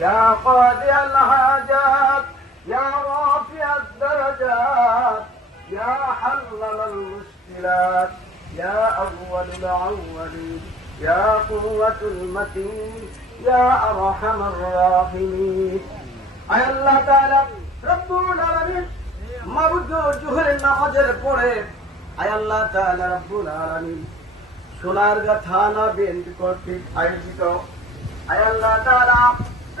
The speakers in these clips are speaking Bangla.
يا قاضي الحاجات يا رافع الدرجات يا حلل المشكلات يا أول الأولين يا قوة المتين يا أرحم الراحمين আয় আল্লাহ তাআলা রব্বুল আলামিন মাবুদ জোহরের নামাজের পরে আয় আল্লাহ তাআলা রব্বুল আলামিন সোনারগাঁ থানা বিএনপি কর্তৃক আয়োজিত আয় আল্লাহ তাআলা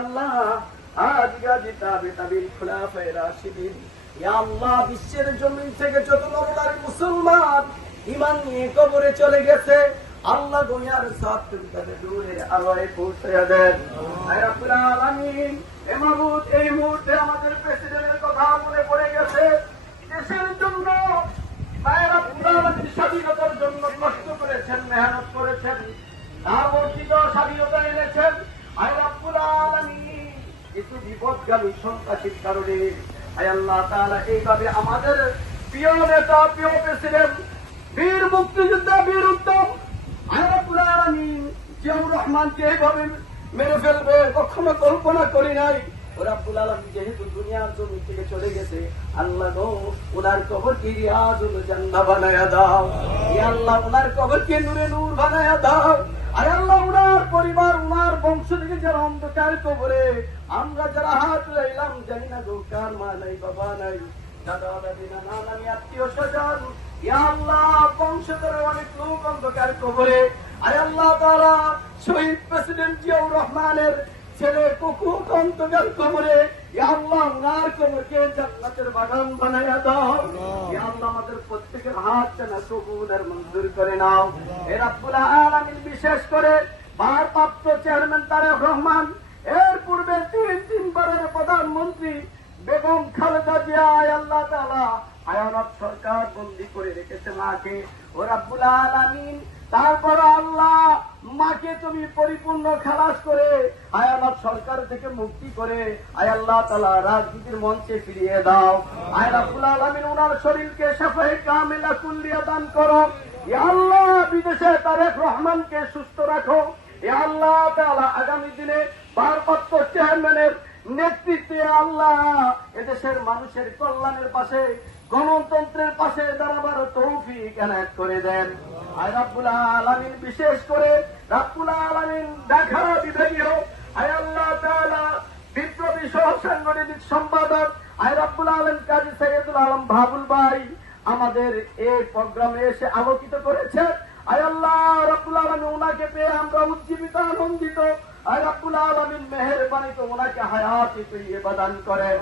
আল্লাহ, আজ আল্লাহ, বিশ্বের জমিন থেকে যত নরনারী মুসলমান ইমান নিয়ে কবরে চলে গেছে, আল্লাহ দুনিয়ার সব তাদের দূরে আলোয় পৌঁছে দেন। এই মুহূর্তে আমাদের প্রেসিডেন্টের কথা মনে পড়ে গেছে। দেশের জন্য স্বাধীনতার জন্য কষ্ট করেছেন মেহনত করেছেন তার বর্ধিত স্বাধীনতা এনেছেন আয় রাব্বুল আলামিন কিছু সন্ত্রাসীর কারণে। আল্লাহ তাআলা, এইভাবে আমাদের প্রিয় নেতা, প্রিয় প্রেসিডেন্ট, বীর মুক্তিযোদ্ধা, বীর উত্তম জিয়াউর রহমানকে এইভাবে মেরে ফেলবে, কখনো কল্পনা করি নাই। ও রাব্বুল আলামিন যেহেতু দুনিয়ার জমি থেকে চলে গেছে, আল্লাহ গো, ওনার কবর কি রিয়াজুল জান্নাহ বানায়া দাও। আল্লাহ, ওনার কবর কে নূরে নূর বানায়া দাও। আয় আল্লাহ, ওনার পরিবার, ওনার বংশ থেকে যারা অন্ধকার কবরে আমরা যারা হাত লাইলাম জানি না গো কার মা নাই বাবা নাই। দাদা দাদি নানা আত্মীয় স্বজন। ইয়া আল্লাহ বংশধরের অনেক লোক অন্ধকার কবরে। আয় আল্লাহ তাআলা শহীদ প্রেসিডেন্ট জিয়াউর রহমানের ছেলে কুকু অন্ধকার কবরে ইয়া আল্লাহ উনার কবরকে জান্নাতের বাগান বানায়া দাও। ইয়া আল্লাহ আমাদের প্রত্যেকের হাত টানা কবুল আর মঞ্জুর করে নাও। এ রাব্বুল আলামিন বিশেষ করে ভারপ্রাপ্ত চেয়ারম্যান তারেক রহমান এর পূর্বে তিন তিনবারের প্রধানমন্ত্রী বেগম খালেদা জিয়া আল্লাহ তাআলা আয়ানত সরকার বন্দি করে রেখেছে মাকে। ও রাব্বুল আলামিন, তারপর আল্লাহ মাকে তুমি পরিপূর্ণ খালাস করে আয়ানত সরকার থেকে মুক্তি করে আয় আল্লাহ তাআলা রাজনীতির মঞ্চে ফিরিয়ে দাও। আয় রাব্বুল আলামিন ওনার শরীরকে সাফাই কামিলা কুল্লিয়া দান করো। আল্লাহ, বিদেশে তারেক রহমানকে সুস্থ রাখো। আল্লাহ তাআলা আগামী দিনে ভারপ্রাপ্ত চেয়ারম্যানের নেতৃত্বে আল্লাহ এদেশের মানুষের কল্যাণের পাশে, গণতন্ত্রের পাশে দাঁড়াবার তৌফিক এনায়ত করে দেন। আয় রাব্বুল আলামিন, বিশেষ করে রাব্বুল আলামিন ঢাকা বিভাগীয় আয় আল্লাহ তাআলা, বিপ্লবী সহ সাংগঠনিক সম্পাদক আয় রাব্বুল আলম কাজী সৈয়দুল আলম ভাবুল ভাই আমাদের এই প্রোগ্রামে এসে আলোকিত করেছে আয় আল্লাহ রাব্বুল আলমী ওনাকে পেয়ে আমরা উজ্জীবিত, আনন্দিত রাব্বুল আলমিন ওনাকে হায়াতি পেয়ে প্রদান করেন।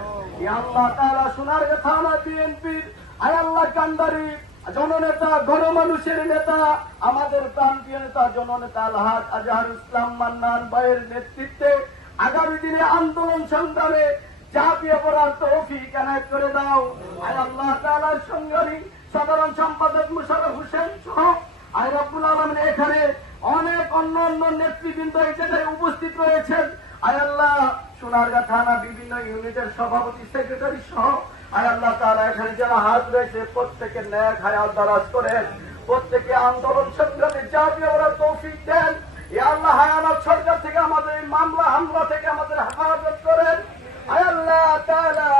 আল্লাহ তাআলা সোনার থানা বিএনপির। আয় আল্লাহ কান্দারি জননেতা গণমানুষের নেতা আমাদের প্রান্তীয় নেতা জননেতা আলহাজ আজহার ইসলাম মান্নান ভাইয়ের নেতৃত্বে আগামী দিনে আন্দোলন সংগ্রামে তৌফিক এনায়ত করে দাও। আয় আল্লাহ সঙ্গে সাধারণ সম্পাদক মুশারফ হোসেন সহ আয় রব্বুল আলমিন এখানে অনেক অন্য অন্য নেতৃবৃন্দ এখানে উপস্থিত রয়েছেন। আয় আল্লাহ, সোনারগাঁ থানা বিভিন্ন ইউনিটের সভাপতি, সেক্রেটারি সহ আয় আল্লাহ তারা এখানে যারা হাত রয়েছে প্রত্যেকের ন্যায় হায়াত দারাজ করেন। প্রত্যেকে আন্দোলন সংগ্রামে জাতীয় ওরা তৌফিক দেন এ আল্লাহ হায়ানাত সরকার থেকে আমাদের এই মামলা হামলা থেকে আমাদের হেফাজত করেন আয় আল্লাহ তাআলা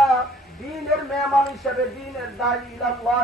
দিনের মেহমান হিসেবে দিনের দায়ী আল্লাহ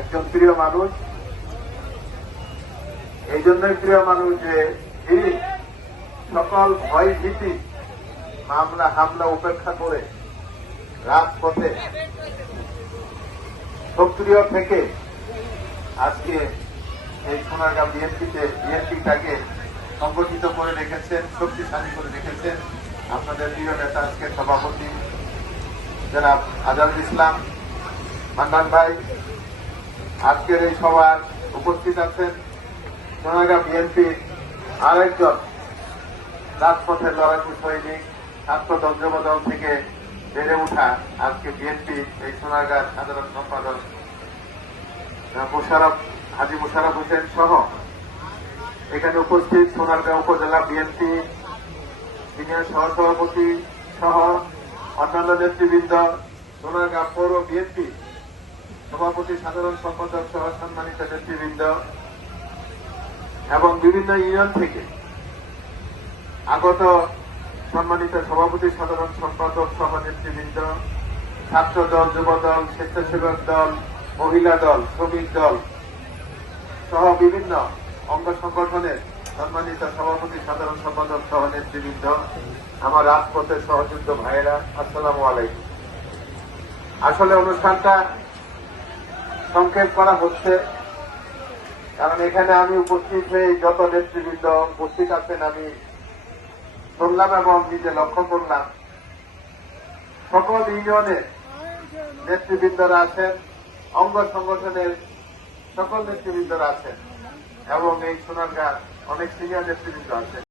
একজন প্রিয় মানুষ। এই জন্যই প্রিয় মানুষ যে এই সকল ভয় ভীতি, মামলা, হামলা উপেক্ষা করে রাজপথে সক্রিয় থেকে আজকে এই সোনারগাঁ বিএনপিতে, বিএনপিটাকে সংগঠিত করে রেখেছেন, শক্তিশালী করে রেখেছেন আপনাদের প্রিয় নেতা আজকে সভাপতি জনাব আজাদুল ইসলাম মান্নান ভাই। আজকের এই সভার উপস্থিত আছেন সোনারগাঁ বিএনপির আরেকজন রাজপথের লড়াকু সৈনিক, ছাত্র দল থেকে বেড়ে ওঠা আজকে বিএনপি এই সোনারগাঁ সাধারণ সম্পাদক মোশারফ, হাজি মোশারফ হোসেন সহ। এখানে উপস্থিত সোনারগাঁও উপজেলা বিএনপি সিনিয়র সহসভাপতি সহ অন্যান্য নেতৃবৃন্দ, সোনারগাঁ পৌর বিএনপি সভাপতি সাধারণ সম্পাদক সহ সম্মানিত নেতৃবৃন্দ এবং বিভিন্ন ইউনিয়ন থেকে আগত সম্মানিত সভাপতি সাধারণ সম্পাদক সহ নেতৃবৃন্দ ছাত্র দল যুব দল স্বেচ্ছাসেবক দল, মহিলা দল, শ্রমিক দল সহ বিভিন্ন অঙ্গ সংগঠনের সম্মানিত সভাপতি সাধারণ সম্পাদক সহ নেতৃবৃন্দ, আমার রাজপথের সহযোদ্ধ ভাইয়েরা, আসসালামু আলাইকুম। আসলে অনুষ্ঠানটা সংক্ষেপ করা হচ্ছে। কারণ এখানে আমি উপস্থিত হয়ে যত নেতৃবৃন্দ উপস্থিত আছেন, আমি শুনলাম এবং নিজে লক্ষ্য করলাম, সকল ইউনিয়নের নেতৃবৃন্দরা আছেন, অঙ্গ সংগঠনের সকল নেতৃবৃন্দরা আছেন, এবং এই সোনারগাঁ অনেক সিনিয়র নেতৃবৃন্দ আছেন।